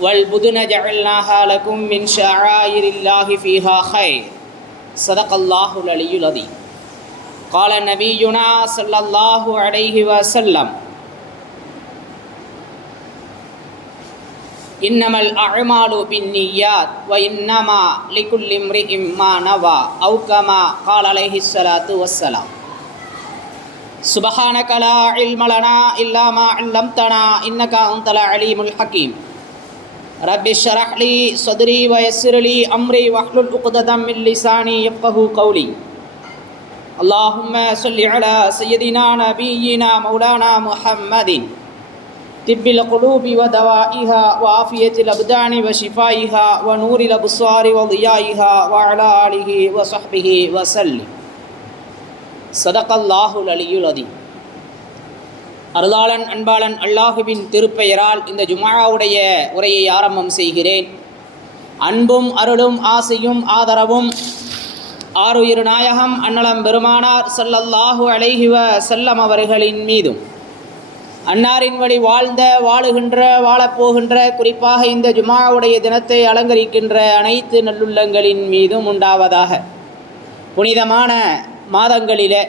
والبدن جعلناها لكم من شعائر الله فيها خير. صدق الله العلي العظيم. قال نبينا صلى الله عليه وسلم. إنما الأعمال بالنيات وإنما لكل امرئ ما نوى أو كما قال عليه الصلاة والسلام. سبحانك لا علم لنا إلا ما علمتنا إنك أنت العليم الحكيم. رب اشرح لي صدري ويسر لي أمري واحلل عقدة من لساني يفقه قولي. اللهم صل على سيدنا نبينا مولانا محمد. طب القلوب ودوائها وعافية الأبدان وشفائها ونور الأبصار وضيائها وعلى آله وصحبه وسلم. صدق الله العلي العظيم. அருளாளன் அன்பாளன் அல்லாஹுவின் திருப்பெயரால் இந்த ஜுமாவுடைய உரையை ஆரம்பம் செய்கிறேன். அன்பும் அருளும் ஆசையும் ஆதரவும் ஆறுயிர் நாயகம் அன்னலம் பெருமானார் சல்லல்லாஹு அலைஹி செல்லம் அவர்களின் மீதும். அன்னாரின் வழி வாழ்ந்த வாழுகின்ற வாழப்போகின்ற குறிப்பாக இந்த ஜுமாவுடைய தினத்தை அலங்கரிக்கின்ற அனைத்து நல்லுள்ளங்களின் மீதும் உண்டாவதாக. புனிதமான மாதங்களிலே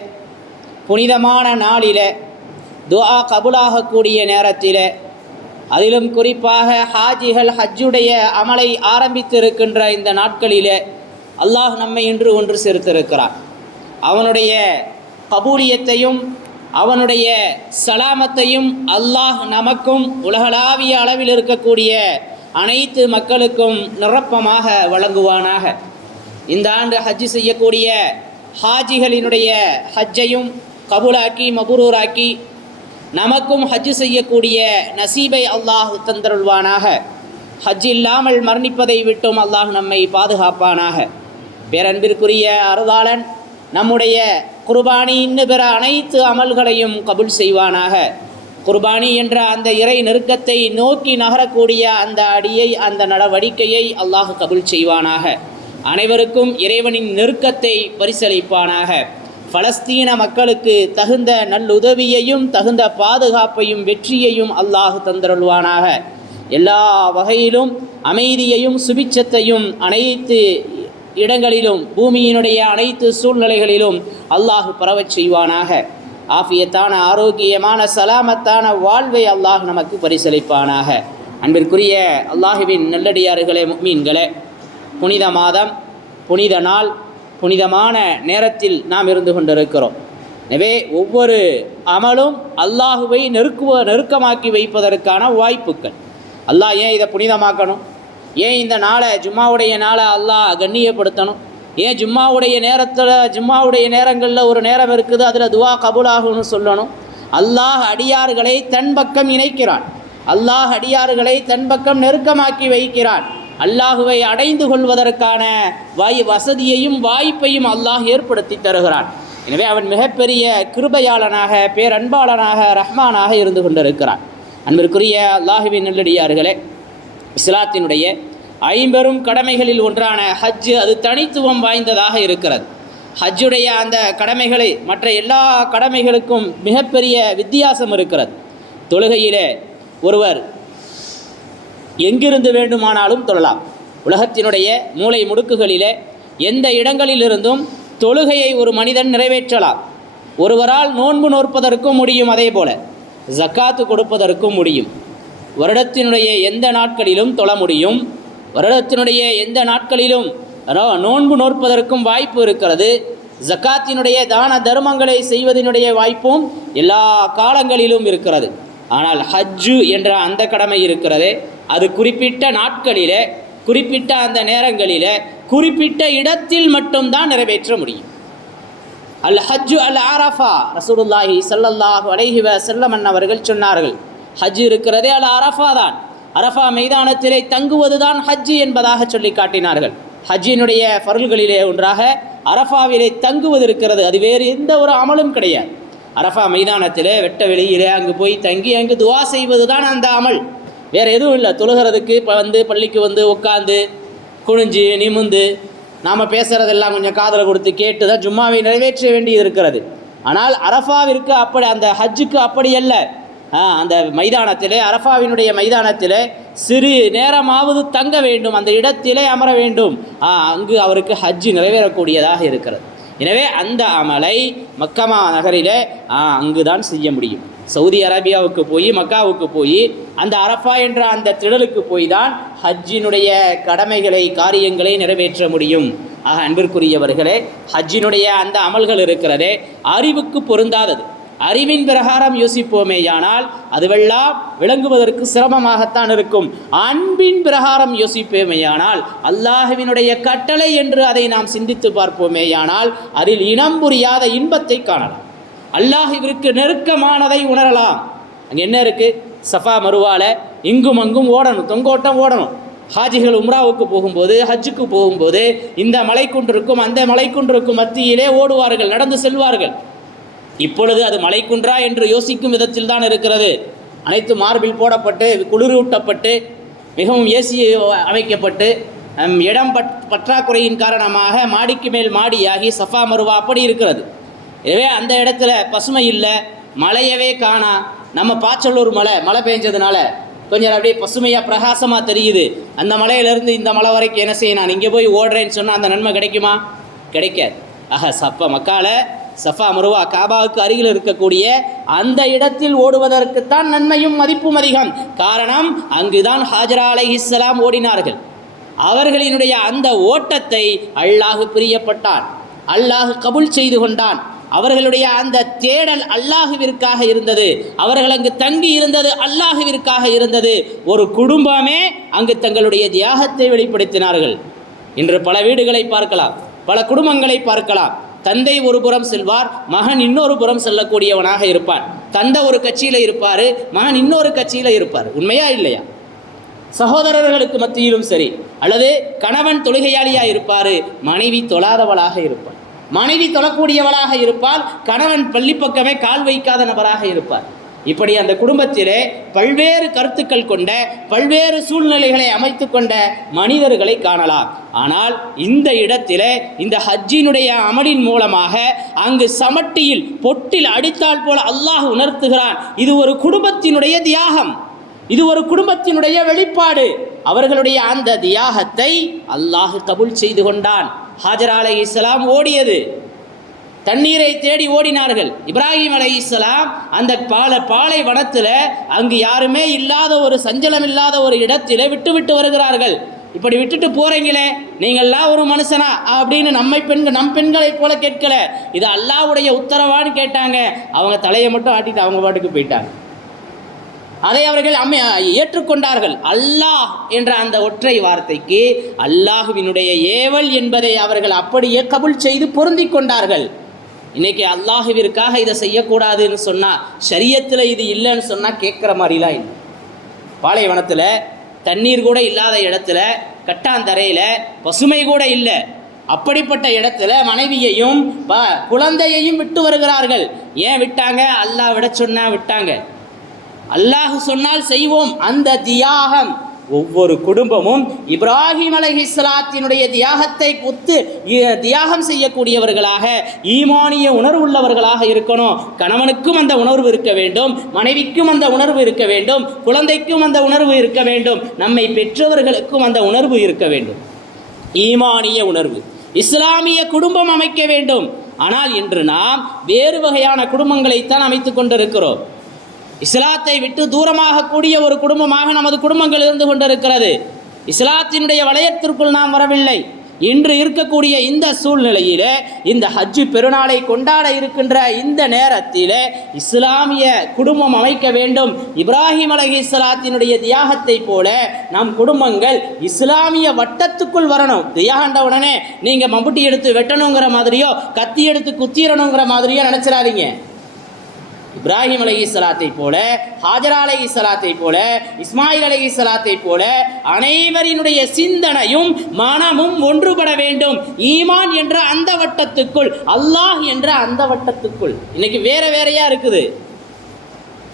புனிதமான நாளிலே துஆ கபுலாகக்கூடிய நேரத்தில் அதிலும் குறிப்பாக ஹாஜிகள் ஹஜ்ஜுடைய அமலை ஆரம்பித்திருக்கின்ற இந்த நாட்களிலே அல்லாஹ் நம்மை இன்று ஒன்று சேர்த்திருக்கிறான். அவனுடைய கபூலியத்தையும் அவனுடைய சலாமத்தையும் அல்லாஹ் நமக்கும் உலகளாவிய அளவில் இருக்கக்கூடிய அனைத்து மக்களுக்கும் நிரப்பமாக வழங்குவானாக. இந்த ஆண்டு ஹஜ்ஜு செய்யக்கூடிய ஹாஜிகளினுடைய ஹஜ்ஜையும் கபூலாக்கி மபுரூராக்கி நமக்கும் ஹஜ்ஜு செய்யக்கூடிய நசீபை அல்லாஹ் தந்தருள்வானாக. ஹஜ் இல்லாமல் மரணிப்பதை விட்டும் அல்லாஹ் நம்மை பாதுகாப்பானாக. பேரன்பிற்குரிய அருதாளன் நம்முடைய குர்பானின்னு பிற அனைத்து அமல்களையும் கபுல் செய்வானாக. குர்பானி என்ற அந்த இறை நெருக்கத்தை நோக்கி நகரக்கூடிய அந்த அடியை அந்த நடவடிக்கையை அல்லாஹ் கபுல் செய்வானாக. அனைவருக்கும் இறைவனின் நெருக்கத்தை பரிசளிப்பானாக. பலஸ்தீன மக்களுக்கு தகுந்த நல்லுதவியையும் தகுந்த பாதுகாப்பையும் வெற்றியையும் அல்லாஹ் தந்தருள்வானாக. எல்லா வகையிலும் அமைதியையும் சுபிச்சத்தையும் அனைத்து இடங்களிலும் பூமியினுடைய அனைத்து சூழ்நிலைகளிலும் அல்லாஹ் பரவச் செய்வானாக. ஆஃபியத்தான ஆரோக்கியமான சலாமத்தான வாழ்வை அல்லாஹ் நமக்கு பரிசளிப்பானாக. அன்பிற்குரிய அல்லாஹுவின் நல்லடியார்களே மீன்களே புனித மாதம் புனித நாள் புனிதமான நேரத்தில் நாம் இருந்து கொண்டிருக்கிறோம். எனவே ஒவ்வொரு அமலும் அல்லாஹுவை நெருக்குவ நெருக்கமாக்கி வைப்பதற்கான வாய்ப்புகள். அல்லாஹ் ஏன் இதை புனிதமாக்கணும்? ஏன் இந்த நாளை ஜும்மாவுடைய நாளை அல்லாஹ் கண்ணியப்படுத்தணும்? ஏன் ஜும்மாவுடைய நேரத்தில் ஜும்மாவுடைய நேரங்களில் ஒரு நேரம் இருக்குது அதில் துவா கபுலாகும்னு சொல்லணும்? அல்லாஹ் அடியார்களை தன் பக்கம் இணைக்கிறான். அல்லாஹ் அடியார்களை தன் பக்கம் நெருக்கமாக்கி வைக்கிறான். அல்லாஹுவை அடைந்து கொள்வதற்கான வாய் வசதியையும் வாய்ப்பையும் அல்லாஹ் ஏற்படுத்தி தருகிறான். எனவே அவன் மிகப்பெரிய கிருபையாளனாக பேரன்பாளனாக ரஹ்மானாக இருந்து கொண்டிருக்கிறான். அன்பிற்குரிய அல்லாஹுவின் நல்லடியார்களே இஸ்லாத்தினுடைய ஐம்பெரும் கடமைகளில் ஒன்றான ஹஜ்ஜு அது தனித்துவம் வாய்ந்ததாக இருக்கிறது. ஹஜ்ஜுடைய அந்த கடமைகளை மற்ற எல்லா கடமைகளுக்கும் மிகப்பெரிய வித்தியாசம் இருக்கிறது. தொழுகையிலே ஒருவர் எங்கிருந்து வேண்டுமானாலும் தொழலாம். உலகத்தினுடைய மூளை முடுக்குகளிலே எந்த இடங்களிலிருந்தும் தொழுகையை ஒரு மனிதன் நிறைவேற்றலாம். ஒருவரால் நோன்பு நோற்பதற்கும் முடியும் அதே போல ஜக்காத்து கொடுப்பதற்கும் முடியும். வருடத்தினுடைய எந்த நாட்களிலும் தொழ முடியும். வருடத்தினுடைய எந்த நாட்களிலும் நோன்பு நோற்பதற்கும் வாய்ப்பு இருக்கிறது. ஜக்காத்தினுடைய தான தர்மங்களை செய்வதனுடைய வாய்ப்பும் எல்லா காலங்களிலும் இருக்கிறது. ஆனால் ஹஜ்ஜு என்ற அந்த கடமை இருக்கிறது. அது குறிப்பிட்ட நாட்களிலே குறிப்பிட்ட அந்த நேரங்களில் குறிப்பிட்ட இடத்தில் மட்டும்தான் நிறைவேற்ற முடியும். அல் ஹஜ்ஜு அல் ஆரஃபா ரசூலுல்லாஹி சல்லல்லாஹு அலைஹி வஸல்லம் அவர்கள் சொன்னார்கள் ஹஜ் இருக்கிறதே அல் அரஃபா தான். அரஃபா மைதானத்திலே தங்குவதுதான் ஹஜ்ஜு என்பதாக சொல்லி காட்டினார்கள். ஹஜ்ஜினுடைய பருள்களிலே ஒன்றாக அரஃபாவிலே தங்குவது இருக்கிறது அது வேறு எந்த ஒரு அமலும் கிடையாது. அரஃபா மைதானத்திலே வெட்ட வெளியிலே அங்கு போய் தங்கி அங்கு துவா செய்வது தான் அந்த அமல். வேறு எதுவும் இல்லை. தொழுகிறதுக்கு இப்போ வந்து பள்ளிக்கு வந்து உட்காந்து குனிஞ்சு நிமிந்து நாம் பேசுகிறதெல்லாம் கொஞ்சம் காதில் கொடுத்து கேட்டு தான் ஜும்மாவை நிறைவேற்ற வேண்டியது இருக்கிறது. ஆனால் அரஃபாவிற்கு அப்படி அந்த ஹஜ்ஜுக்கு அப்படி அல்ல. அந்த மைதானத்திலே அரஃபாவினுடைய மைதானத்திலே சிறு நேரமாவது தங்க வேண்டும். அந்த இடத்திலே அமர வேண்டும். ஆ, அங்கு அவருக்கு ஹஜ்ஜு நிறைவேறக்கூடியதாக இருக்கிறது. எனவே அந்த அமலை மக்கமா நகரிலே அங்குதான் செய்ய முடியும். சவுதி அரேபியாவுக்கு போய் மக்காவுக்கு போய் அந்த அரஃபா என்ற அந்த திடலுக்கு போய் தான் ஹஜ்ஜினுடைய கடமைகளை காரியங்களை நிறைவேற்ற முடியும். ஆக அன்பிற்குரியவர்களே ஹஜ்ஜினுடைய அந்த அமல்கள் இருக்கிறதே அறிவுக்கு பொருந்தாதது. அறிவின் பிரகாரம் யோசிப்போமேயானால் அதுவெல்லாம் விளங்குவதற்கு சிரமமாகத்தான் இருக்கும். அன்பின் பிரகாரம் யோசிப்போமேயானால் அல்லாஹுவினுடைய கட்டளை என்று அதை நாம் சிந்தித்து பார்ப்போமேயானால் அதில் இனம் புரியாத இன்பத்தை காணலாம். அல்லாஹுவிற்கு நெருக்கமானதை உணரலாம். அங்கே என்ன இருக்கு? சஃபா மறுவால இங்கும் அங்கும் ஓடணும் தொங்கோட்டம் ஓடணும். ஹாஜிகள் உம்ராவுக்கு போகும்போது ஹஜ்ஜுக்கு போகும்போது இந்த மலைக்குன்றுக்கும் அந்த மலைக்குன்றுக்கும் மத்தியிலே ஓடுவார்கள் நடந்து செல்வார்கள். இப்பொழுது அது மலைக்குன்றா என்று யோசிக்கும் விதத்தில் தான் இருக்கிறது. அனைத்து மார்பில் போடப்பட்டு குளிரூட்டப்பட்டு மிகவும் ஏசி அமைக்கப்பட்டு இடம் பட் பற்றாக்குறையின் காரணமாக மாடிக்கு மேல் மாடியாகி சஃபா மருவா அப்படி இருக்கிறது. எனவே அந்த இடத்துல பசுமை இல்லை மலையவே காணா. நம்ம பாச்சலூர் மலை மழை பெஞ்சதுனால கொஞ்சம் அப்படியே பசுமையாக பிரகாசமாக தெரியுது. அந்த மலையிலேருந்து இந்த மலை வரைக்கும் என்ன செய்ய நான் இங்கே போய் ஓடுறேன்னு சொன்னால் அந்த நன்மை கிடைக்குமா? கிடைக்காது. ஆஹா சப்ப மக்கால சஃபா மருவா காபாவுக்கு அருகில் இருக்கக்கூடிய அந்த இடத்தில் ஓடுவதற்குத்தான் நன்மையும் மதிப்பும் அதிகம். காரணம் அங்குதான் ஹாஜரா அலஹிஸ்லாம் ஓடினார்கள். அவர்களினுடைய அந்த ஓட்டத்தை அல்லாஹு பிரியப்பட்டான். அல்லாஹ் கபுல் செய்து கொண்டான். அவர்களுடைய அந்த தேடல் அல்லாஹுவிற்காக இருந்தது. அவர்கள் அங்கு தங்கி இருந்தது அல்லாஹுவிற்காக இருந்தது. ஒரு குடும்பமே அங்கு தங்களுடைய தியாகத்தை வெளிப்படுத்தினார்கள். இன்று பல வீடுகளை பார்க்கலாம் பல குடும்பங்களை பார்க்கலாம். தந்தை ஒரு புறம் செல்வார் மகன் இன்னொரு புறம் செல்லக்கூடியவனாக இருப்பான். தந்தை ஒரு கட்சியில் இருப்பார் மகன் இன்னொரு கட்சியில் இருப்பார். உண்மையா இல்லையா? சகோதரர்களுக்கு மத்தியிலும் சரி அல்லது கணவன் தொழுகையாளியாக இருப்பார் மனைவி தொழாதவளாக இருப்பார் மனைவி தொழக்கூடியவளாக இருப்பால் கணவன் பள்ளிப்பக்கமே கால் வைக்காத நபராக இருப்பார். இப்படி அந்த குடும்பத்திலே பல்வேறு கருத்துக்கள் கொண்ட பல்வேறு சூழ்நிலைகளை அமைத்து கொண்ட மனிதர்களை காணலாம். ஆனால் இந்த இடத்திலே இந்த ஹஜ்ஜினுடைய அமலின் மூலமாக அங்கு சமட்டியில் பொட்டில் அடித்தால் போல அல்லாஹ் உணர்த்துகிறான். இது ஒரு குடும்பத்தினுடைய தியாகம். இது ஒரு குடும்பத்தினுடைய வெளிப்பாடு. அவர்களுடைய அந்த தியாகத்தை அல்லாஹ் கபுல் செய்து கொண்டான். ஹாஜர் அலை இஸ்லாம் ஓடியது. தண்ணீரை தேடி ஓடினார்கள். இப்ராஹிம் அலை இஸ்லாம் அந்த பால பாலை வனத்தில் அங்கு யாருமே இல்லாத ஒரு சஞ்சலம் இல்லாத ஒரு இடத்திலே விட்டு விட்டு வருகிறார்கள். இப்படி விட்டுட்டு போறீங்களே நீங்கள்லாம் ஒரு மனுஷனா? அப்படின்னு நம்மை பெண்கள் நம் பெண்களைப் போல கேட்கல. இது அல்லாஹ்வுடைய உத்தரவான்னு கேட்டாங்க. அவங்க தலையை மட்டும் ஆட்டிட்டு அவங்க பாட்டுக்கு போயிட்டாங்க. அதை அவர்கள் அம்மை ஏற்றுக்கொண்டார்கள். அல்லாஹ் என்ற அந்த ஒற்றை வார்த்தைக்கு அல்லாஹுவினுடைய ஏவல் என்பதை அவர்கள் அப்படியே கபுல் செய்து பொருந்தி கொண்டார்கள். இன்னைக்கு அல்லாஹுவிற்காக இதை செய்யக்கூடாதுன்னு சொன்னால் சரியத்தில் இது இல்லைன்னு சொன்னால் கேட்குற மாதிரிலாம் இல்லை. பாலைவனத்தில் தண்ணீர் கூட இல்லாத இடத்துல கட்டாந்தரையில் பசுமை கூட இல்லை. அப்படிப்பட்ட இடத்துல மனைவியையும் குழந்தையையும் விட்டு வருகிறார்கள். ஏன் விட்டாங்க? அல்லாஹ் விட சொன்னா விட்டாங்க. அல்லாஹு சொன்னால் செய்வோம் அந்த தியாகம். ஒவ்வொரு குடும்பமும் இப்ராஹிம் அலைஹிஸ்ஸலாத்தினுடைய தியாகத்தை ஒத்து தியாகம் செய்யக்கூடியவர்களாக ஈமானிய உணர்வு உள்ளவர்களாக இருக்கணும். கணவனுக்கும் அந்த உணர்வு இருக்க வேண்டும் மனைவிக்கும் அந்த உணர்வு இருக்க வேண்டும் குழந்தைக்கும் அந்த உணர்வு இருக்க வேண்டும் நம்மை பெற்றவர்களுக்கும் அந்த உணர்வு இருக்க வேண்டும். ஈமானிய உணர்வு. இஸ்லாமிய குடும்பம் அமைக்க வேண்டும். ஆனால் இன்று நாம் வேறு வகையான குடும்பங்களைத்தான் அமைத்துக் கொண்டிருக்கிறோம். இஸ்லாத்தை விட்டு தூரமாக கூடிய ஒரு குடும்பமாக நமது குடும்பங்கள் இருந்து கொண்டிருக்கிறது. இஸ்லாத்தினுடைய வளையத்திற்குள் நாம் வரவில்லை. இன்று இருக்கக்கூடிய இந்த சூழ்நிலையிலே இந்த ஹஜ்ஜு பெருநாளை கொண்டாட இருக்கின்ற இந்த நேரத்திலே இஸ்லாமிய குடும்பம் அமைக்க வேண்டும். இப்ராஹிம் அலஹி இஸ்லாத்தினுடைய தியாகத்தை போல நம் குடும்பங்கள் இஸ்லாமிய வட்டத்துக்குள் வரணும். தியாகண்ட உடனே நீங்கள் மம்புட்டி எடுத்து வெட்டணுங்கிற மாதிரியோ கத்தி எடுத்து குத்திரணுங்கிற மாதிரியோ நினச்சிடாதீங்க. இப்ராஹிம் அலை இஸ்லாத்தை போல ஹாஜரா அலை இஸ்லாத்தை போல இஸ்மாயில் அலை இஸ்லாத்தை போல அனைவரினுடைய சிந்தனையும் மனமும் ஒன்றுபட வேண்டும். ஈமான் என்ற அந்த வட்டத்துக்குள் அல்லாஹ் என்ற அந்த வட்டத்துக்குள். இன்னைக்கு வேற வேறையா இருக்குது.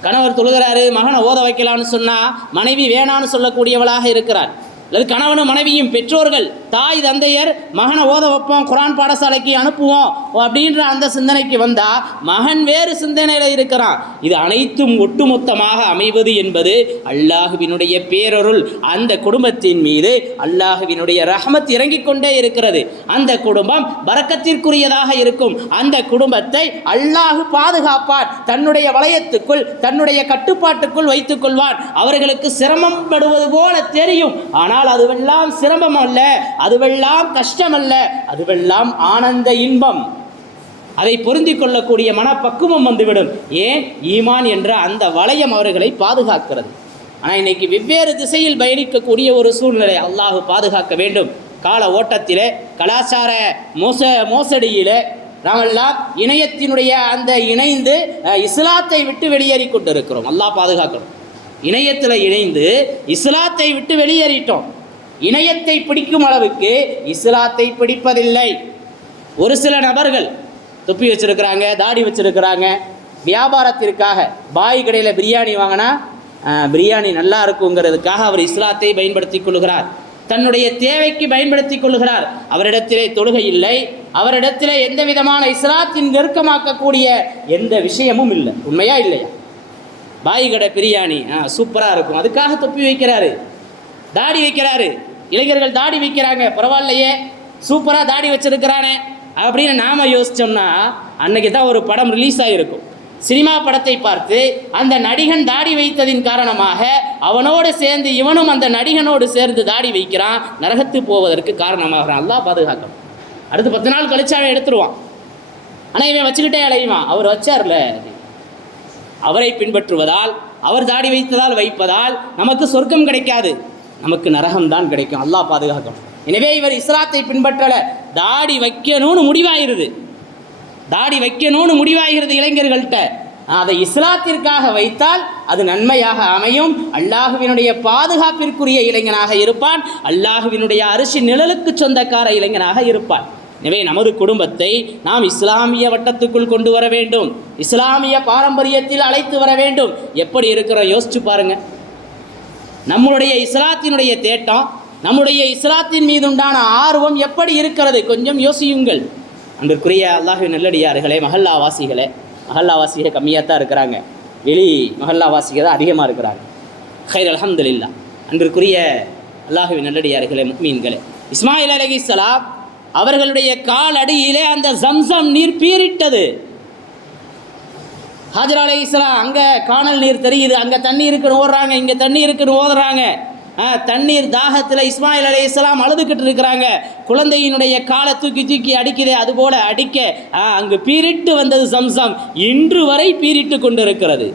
கணவர் தொழுகிறாரு மகனை ஓத வைக்கலான்னு சொன்னா மனைவி வேணான்னு சொல்லக்கூடியவளாக இருக்கிறார். அல்லது கணவனும் மனைவியும் பெற்றோர்கள் தாய் தந்தையர் மகனை ஓத வைப்போம் குரான் பாடசாலைக்கு அனுப்புவோம் அப்படின்ற அந்த சிந்தனைக்கு வந்தால் மகன் வேறு சிந்தனையில் இருக்கிறான். இது அனைத்தும் ஒட்டுமொத்தமாக அமைவது என்பது அல்லாஹுவினுடைய பேரருள். அந்த குடும்பத்தின் மீது அல்லாஹுவினுடைய ரஹமத் இறங்கிக் கொண்டே இருக்கிறது. அந்த குடும்பம் பறக்கத்திற்குரியதாக இருக்கும். அந்த குடும்பத்தை அல்லாஹு பாதுகாப்பான் தன்னுடைய வளையத்துக்குள் தன்னுடைய கட்டுப்பாட்டுக்குள் வைத்துக் கொள்வான். அவர்களுக்கு சிரமம் படுவது போல தெரியும். ஆனால் ஆனால் அதுவெல்லாம் சிரமம் அல்ல அதுவெல்லாம் கஷ்டம் அல்ல அதுவெல்லாம் ஆனந்த இன்பம். அதை பொருந்தி கொள்ளக்கூடிய மனப்பக்குவம் வந்துவிடும். ஏன்? ஈமான் என்ற அந்த வளையம் அவர்களை பாதுகாக்கிறது. ஆனால் இன்னைக்கு வெவ்வேறு திசையில் பயணிக்கக்கூடிய ஒரு சூழ்நிலை அல்லாஹ் பாதுகாக்க வேண்டும். கால ஓட்டத்திலே கலாச்சார மோச மோசடியில் நாமெல்லாம் இணையத்தினுடைய அந்த இணைந்து இஸ்லாத்தை விட்டு வெளியேறி கொண்டிருக்கிறோம். அல்லாஹ் பாதுகாக்கணும். இணையத்தில் இணைந்து இஸ்லாத்தை விட்டு வெளியேறிட்டோம். இணையத்தை பிடிக்கும் அளவுக்கு இஸ்லாத்தை பிடிப்பதில்லை. ஒரு சில நபர்கள் தொப்பி வச்சுருக்கிறாங்க தாடி வச்சுருக்கிறாங்க. வியாபாரத்திற்காக பாய் கடையில் பிரியாணி வாங்கினா பிரியாணி நல்லா இருக்குங்கிறதுக்காக அவர் இஸ்லாத்தை பயன்படுத்தி கொள்கிறார். தன்னுடைய தேவைக்கு பயன்படுத்தி கொள்கிறார். அவரிடத்திலே தொழுகை இல்லை. அவரிடத்திலே எந்த விதமான இஸ்லாத்தின் நெருக்கமாக்கக்கூடிய எந்த விஷயமும் இல்லை. உண்மையா இல்லையா? பாய் கடை பிரியாணி. ஆ சூப்பராக இருக்கும். அதுக்காக தொப்பி வைக்கிறாரு. தாடி வைக்கிறாரு. இளைஞர்கள் தாடி வைக்கிறாங்க. பரவாயில்லையே. சூப்பராக தாடி வச்சிருக்கிறானே. அப்படின்னு நாம யோசித்தோம்னா அன்னைக்கு தான் ஒரு படம் ரிலீஸ் ஆகிருக்கும் சினிமா படத்தை பார்த்து அந்த நடிகன் தாடி வைத்ததின் காரணமாக அவனோடு சேர்ந்து இவனும் அந்த நடிகனோடு சேர்ந்து தாடி வைக்கிறான். நரகத்து போவதற்கு காரணமாகிறான். அல்லாஹ் பாதுகாக்கணும். அடுத்து பத்து நாள் கழிச்சு அவன் எடுத்துருவான். ஆனால் இவன் வச்சுக்கிட்டே அலையுவான் அவர் வச்சார்ல. அவரை பின்பற்றுவதால் அவர் தாடி வைத்ததால் வைப்பதால் நமக்கு சொர்க்கம் கிடைக்காது. நமக்கு நரகம்தான் கிடைக்கும். அல்லாஹ் பாதுகாக்கும். எனவே இவர் இஸ்லாத்தை பின்பற்றல. தாடி வைக்கணும்னு முடிவாயிருது. தாடி வைக்கணும்னு முடிவாகிறது இளைஞர்கள்ட்ட. அதை இஸ்லாத்திற்காக வைத்தால் அது நன்மையாக அமையும். அல்லாஹுவினுடைய பாதுகாப்பிற்குரிய இளைஞனாக இருப்பான். அல்லாஹுவினுடைய அரிசி நிழலுக்கு சொந்தக்கார இளைஞனாக இருப்பான். எனவே நமது குடும்பத்தை நாம் இஸ்லாமிய வட்டத்துக்குள் கொண்டு வர வேண்டும். இஸ்லாமிய பாரம்பரியத்தில் அழைத்து வர வேண்டும். எப்படி இருக்கிறோம்? யோசிச்சு பாருங்க. நம்முடைய இஸ்லாத்தினுடைய தேட்டம் நம்முடைய இஸ்லாத்தின் மீதுண்டான ஆர்வம் எப்படி இருக்கிறது? கொஞ்சம் யோசியுங்கள். அன்றுக்குரிய அல்லாஹு நல்லடியார்களே மஹல்லாவாசிகளே மஹல்லாவாசிகள் கம்மியாக தான் இருக்கிறாங்க. வெளி மஹல்லாவாசிகள் தான் அதிகமாக இருக்கிறாங்க. ஹைர் அலமதுல்லா அன்றுக்குரிய அல்லாஹுவின் நல்லடியார்களே மீன்களே இஸ்மாயில் அலைஹிஸ்ஸலாம் அவர்களுடைய கால் அடியிலே அந்த சம்சம் நீர் பீரிட்டது ஹாஜர் அலை இஸ்லாம் அங்கே காணல் நீர் தெரியுது. அங்கே தண்ணி இருக்குன்னு ஓடுறாங்க இங்கே தண்ணி இருக்குன்னு ஓதுறாங்க ஆ, தண்ணீர் தாகத்தில் இஸ்மாயில் அலி இஸ்லாம் அழுதுகிட்டு இருக்கிறாங்க. குழந்தையினுடைய காலை தூக்கி தூக்கி அடிக்குதே அதுபோல் அடிக்க ஆ, அங்கு பீரிட்டு வந்தது சம்சம் இன்று வரை பீரிட்டு கொண்டிருக்கிறது.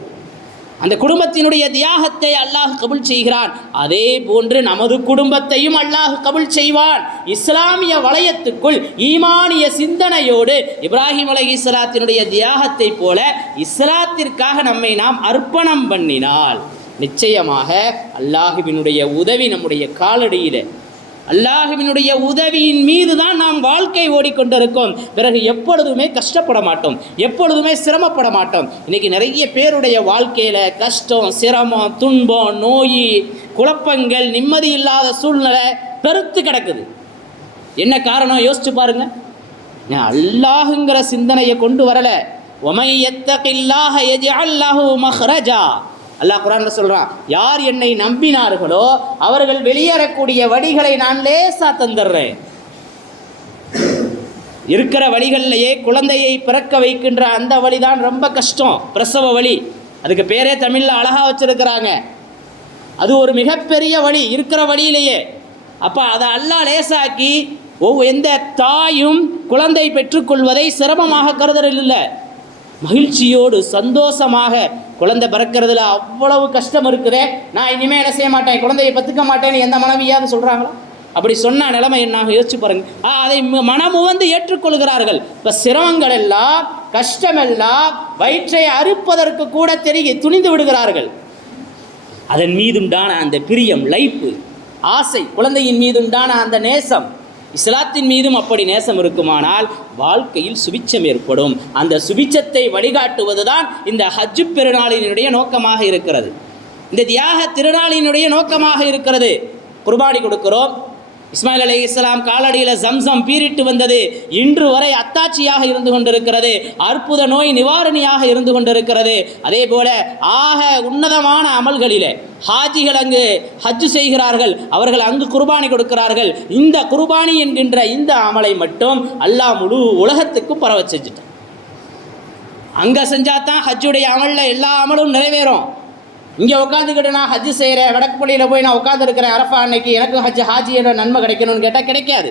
அந்த குடும்பத்தினுடைய தியாகத்தை அல்லாஹ் கபுல் செய்கிறான். அதே போன்று நமது குடும்பத்தையும் அல்லாஹ் கபுல் செய்வான். இஸ்லாமிய வளையத்துக்குள் ஈமானிய சிந்தனையோடு இப்ராஹிம் அலஹி இஸ்லாத்தினுடைய தியாகத்தை போல இஸ்லாத்திற்காக நம்மை நாம் அர்ப்பணம் பண்ணினால் நிச்சயமாக அல்லாஹுவினுடைய உதவி நம்முடைய காலடியில் அல்லாஹுவினுடைய உதவியின் மீது தான் நாம் வாழ்க்கை ஓடிக்கொண்டிருக்கோம். பிறகு எப்பொழுதுமே கஷ்டப்பட மாட்டோம். எப்பொழுதுமே சிரமப்பட மாட்டோம். இன்னைக்கு நிறைய பேருடைய வாழ்க்கையில் கஷ்டம் சிரமம் துன்பம் நோய் குழப்பங்கள் நிம்மதி இல்லாத சூழ்நிலை பெருத்து கிடக்குது. என்ன காரணம்? யோசிச்சு பாருங்க. அல்லாஹுங்கிற சிந்தனையை கொண்டு வரலை. ஒமை எத்தகில்லாஹ யஜ்அல்லாஹு மஹ்ரஜா. அல்லாஹ் குரான் சொல்கிறான் யார் என்னை நம்பினார்களோ அவர்கள் வெளியேறக்கூடிய வழிகளை நான் லேசாக தந்துடுறேன். இருக்கிற வழிகள்லையே குழந்தையை பிறக்க வைக்கின்ற அந்த வழிதான் ரொம்ப கஷ்டம் பிரசவ வழி. அதுக்கு பேரே தமிழில் அழகாக வச்சுருக்கிறாங்க. அது ஒரு மிகப்பெரிய வழி இருக்கிற வழியிலேயே. அப்போ அதை அல்லாஹ் லேசாக்கி ஒவ்வொரு எந்த தாயும் குழந்தை பெற்றுக்கொள்வதை சிரமமாக கருதல் இல்லை மகிழ்ச்சியோடு சந்தோஷமாக குழந்தை பிறக்கிறதுல அவ்வளவு கஷ்டம் இருக்குதே. நான் இனிமேல் என்ன செய்ய மாட்டேன்? குழந்தையை பத்துக்க மாட்டேன்னு எந்த மனைவியாவது சொல்கிறாங்களோ அப்படி சொன்ன நிலைமை என்ன யோசிச்சு பாருங்க. ஆ, அதை ம- மனமுவந்து ஏற்றுக்கொள்கிறார்கள். இப்போ சிரமங்கள் எல்லாம் கஷ்டமெல்லாம் வயிற்றை அறுப்பதற்கு கூட தெரிய துணிந்து விடுகிறார்கள். அதன் மீதுண்டான அந்த பிரியம் லைப்பு ஆசை குழந்தையின் மீதுண்டான அந்த நேசம் இஸ்லாத்தின் மீதும் அப்படி நேசம் இருக்குமானால் வாழ்க்கையில் சுபிச்சம் ஏற்படும். அந்த சுபிச்சத்தை வழிகாட்டுவதுதான் இந்த ஹஜ்ஜு பெருநாளினுடைய நோக்கமாக இருக்கிறது. இந்த தியாக திருநாளினுடைய நோக்கமாக இருக்கிறது. குர்பானி கொடுக்கிறோம். இஸ்மாயில் அலி இஸ்லாம் காலடியில் ஜம்சம் பீரிட்டு வந்தது. இன்று வரை அத்தாட்சியாக இருந்து கொண்டிருக்கிறது. அற்புத நோய் நிவாரணியாக இருந்து கொண்டிருக்கிறது. அதே போல ஆக உன்னதமான அமல்களிலே ஹாஜிகள் அங்கு ஹஜ்ஜு செய்கிறார்கள். அவர்கள் அங்கு குர்பானி கொடுக்கிறார்கள். இந்த குர்பானி என்கின்ற இந்த அமலை மட்டும் அல்லாஹ் முழு உலகத்துக்கும் பரவ செஞ்சுட்டான். அங்கே செஞ்சாதான் ஹஜ்ஜுடைய அமலில் எல்லா அமலும் நிறைவேறும். இங்கே உட்காந்துக்கிட்டு நான் ஹஜ்ஜு செய்கிறேன் வடக்குப்பள்ளியில் போய் நான் உட்காந்துருக்கிறேன் அரஃபா அன்னைக்கு எனக்கு ஹஜ் ஹாஜி நன்மை கிடைக்கணும்னு கேட்டால் கிடைக்காது.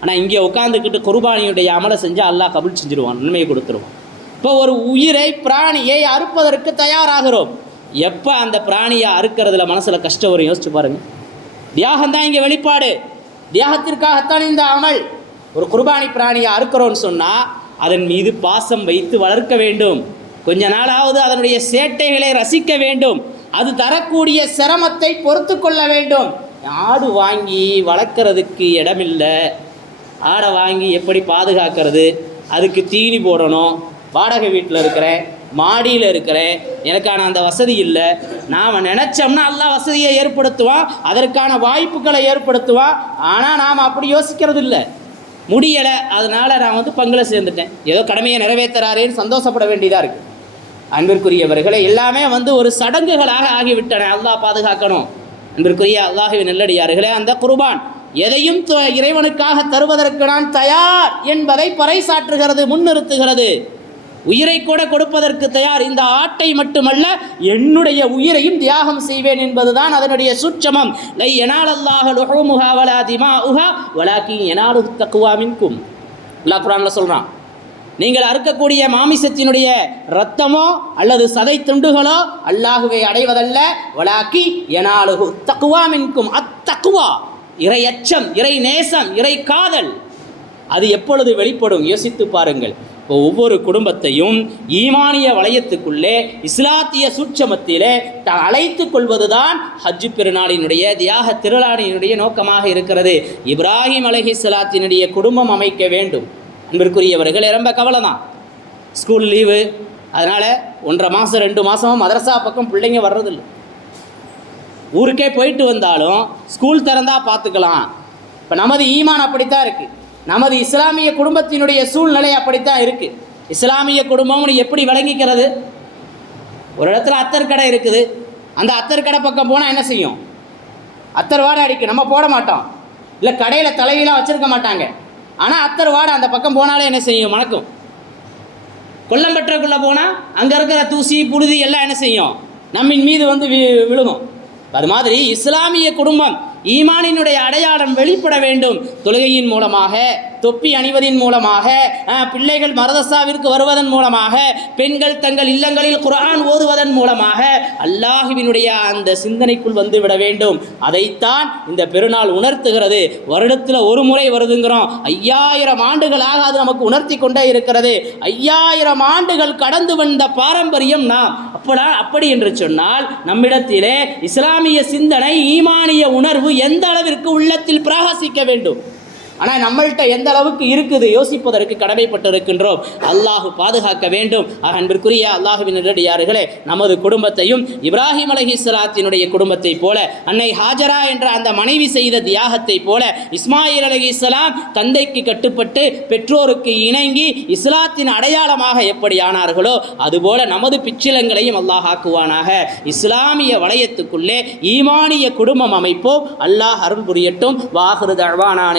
ஆனால் இங்கே உட்காந்துக்கிட்டு குர்பானியுடைய அமலை செஞ்சால் அல்லாஹ் கபுல் செஞ்சிருவான் நன்மையை கொடுத்துருவான். இப்போ ஒரு உயிரை பிராணியை அறுப்பதற்கு தயாராகிறோம். எப்போ அந்த பிராணியை அறுக்கிறதுல மனசில் கஷ்டம் வரும் யோசிச்சு பாருங்கள் தியாகம் தான் இங்கே வெளிப்பாடு. தியாகத்திற்காகத்தான் இந்த அமல். ஒரு குர்பானி பிராணியை அறுக்கிறோன்னு சொன்னால் அதன் மீது பாசம் வைத்து வளர்க்க வேண்டும். கொஞ்ச நாளாவது அதனுடைய சேட்டைகளை ரசிக்க வேண்டும். அது தரக்கூடிய சிரமத்தை பொறுத்து கொள்ள வேண்டும். ஆடு வாங்கி வளர்க்குறதுக்கு இடமில்லை. ஆடை வாங்கி எப்படி பாதுகாக்கிறது? அதுக்கு தீனி போடணும். வாடகை வீட்டில் இருக்கிறேன். மாடியில் இருக்கிறேன். எனக்கான அந்த வசதி இல்லை. நாம் நினச்சோம்னா எல்லாம் வசதியை ஏற்படுத்துவான். அதற்கான வாய்ப்புகளை ஏற்படுத்துவான். ஆனால் நாம் அப்படி யோசிக்கிறது இல்லை. முடியலை. அதனால் நான் வந்து பங்கில் சேர்ந்துட்டேன். ஏதோ கடமையை நிறைவேற்றுறாரேன்னு சந்தோஷப்பட வேண்டியதாக இருக்குது அன்பிற்குரியவர்களே எல்லாமே வந்து ஒரு சடங்குகளாக ஆகிவிட்டன. அல்லாஹ் பாதுகாக்கணும். அன்பிற்குரிய அல்லாஹுவின் நல்லடியார்களே அந்த குர்பான் எதையும் இறைவனுக்காக தருவதற்கு நான் தயார் என்பதை பறைசாற்றுகிறது முன்னிறுத்துகிறது. உயிரை கூட கொடுப்பதற்கு தயார். இந்த ஆட்டை மட்டுமல்ல என்னுடைய உயிரையும் தியாகம் செய்வேன் என்பதுதான் அதனுடைய சுற்றமம் லை எனால் அல்லாஹ் உஹா வலா வலாக்கி எனாலு தக்குவா அல்லா அல்லாஹ் குரான்ல சொல்கிறான் நீங்கள் அறுக்கக்கூடிய மாமிசத்தினுடைய இரத்தமோ அல்லது சதை துண்டுகளோ அல்லாஹுவை அடைவதல்ல. வலாக்கி எனாலுகு தக்குவா மின்கும். அத்தக்குவா இறை அச்சம் இறை நேசம் இறை காதல். அது எப்பொழுது வெளிப்படும்? யோசித்து பாருங்கள். இப்போ ஒவ்வொரு குடும்பத்தையும் ஈமானிய வளையத்துக்குள்ளே இஸ்லாத்திய சூட்சமத்திலே த அழைத்து கொள்வதுதான் ஹஜ்ஜு பெருநாளினுடைய தியாக திருநாளினுடைய நோக்கமாக இருக்கிறது. இப்ராஹிம் அலஹி இஸ்லாத்தினுடைய குடும்பம் அமைக்க வேண்டும். அன்பிற்குரியவர்களே ரொம்ப கவலை தான் ஸ்கூல் லீவு அதனால் ஒன்றரை மாதம் ரெண்டு மாதமும் மதரசா பக்கம் பிள்ளைங்க வர்றதில்லை. ஊருக்கே போயிட்டு வந்தாலும் ஸ்கூல் திறந்தா பார்த்துக்கலாம். இப்போ நமது ஈமான் அப்படித்தான் இருக்குது நமது இஸ்லாமிய குடும்பத்தினுடைய சூழ்நிலை அப்படித்தான் இருக்குது இஸ்லாமிய குடும்பம்னு எப்படி விளங்கிக்கிறது? ஒரு இடத்துல அத்தர் கடை இருக்குது. அந்த அத்தர் கடை பக்கம் போனால் என்ன செய்யும்? அத்தர் வாடை அடிக்கும் நம்ம போட மாட்டோம். இல்லை கடையில் தலைவிலாம் வச்சுருக்க மாட்டாங்க. ஆனால் அத்தர் வாடை அந்த பக்கம் போனாலே என்ன செய்யும்? மணக்கும் கொல்லம்பற்றக்குள்ளே போனால் அங்கே இருக்கிற தூசி புழுதி எல்லாம் என்ன செய்யும்? நம்மின் மீது வந்து வி விழுகும். அது மாதிரி இஸ்லாமிய குடும்பம் ஈமானினுடைய அடையாளம் வெளிப்பட வேண்டும். தொழுகையின் மூலமாக தொப்பி அணிவதின் மூலமாக பிள்ளைகள் மரதசாவிற்கு வருவதன் மூலமாக பெண்கள் தங்கள் இல்லங்களில் குரான் ஓதுவதன் மூலமாக அல்லாஹுவினுடைய அந்த சிந்தனைக்குள் வந்து விட வேண்டும். அதைத்தான் இந்த பெருநாள் உணர்த்துகிறது. வருடத்தில் ஒரு முறை வருதுங்கிறோம். ஐயாயிரம் ஆண்டுகளாக அது நமக்கு உணர்த்தி கொண்டே இருக்கிறது. ஐயாயிரம் ஆண்டுகள் கடந்து வந்த பாரம்பரியம் நாம். அப்படா அப்படி என்று சொன்னால் நம்மிடத்திலே இஸ்லாமிய சிந்தனை ஈமானிய உணர்வு எந்த அளவிற்கு உள்ளத்தில் பிரகாசிக்க வேண்டும்? ஆனால் நம்மள்கிட்ட எந்த அளவுக்கு இருக்குது யோசிப்பதற்கு கடமைப்பட்டிருக்கின்றோம். அல்லாஹு பாதுகாக்க வேண்டும். அன்பிற்குரிய அல்லாஹுவின் நல்லடியார்களே நமது குடும்பத்தையும் இப்ராஹிம் அலஹி சலாத்தினுடைய குடும்பத்தை போல அன்னை ஹாஜரா என்ற அந்த மனைவி செய்த தியாகத்தை போல இஸ்மாயில் அலஹி இஸ்லாம் தந்தைக்கு கட்டுப்பட்டு பெற்றோருக்கு இணங்கி இஸ்லாத்தின் அடையாளமாக எப்படி ஆனார்களோ அதுபோல நமது பிச்சிலங்களையும் அல்லாஹ் ஆக்குவானாக. இஸ்லாமிய வளையத்துக்குள்ளே ஈமானிய குடும்பம் அமைப்போம். அல்லாஹ் அருள் புரியட்டும். வாஹிரு தழ்வானான்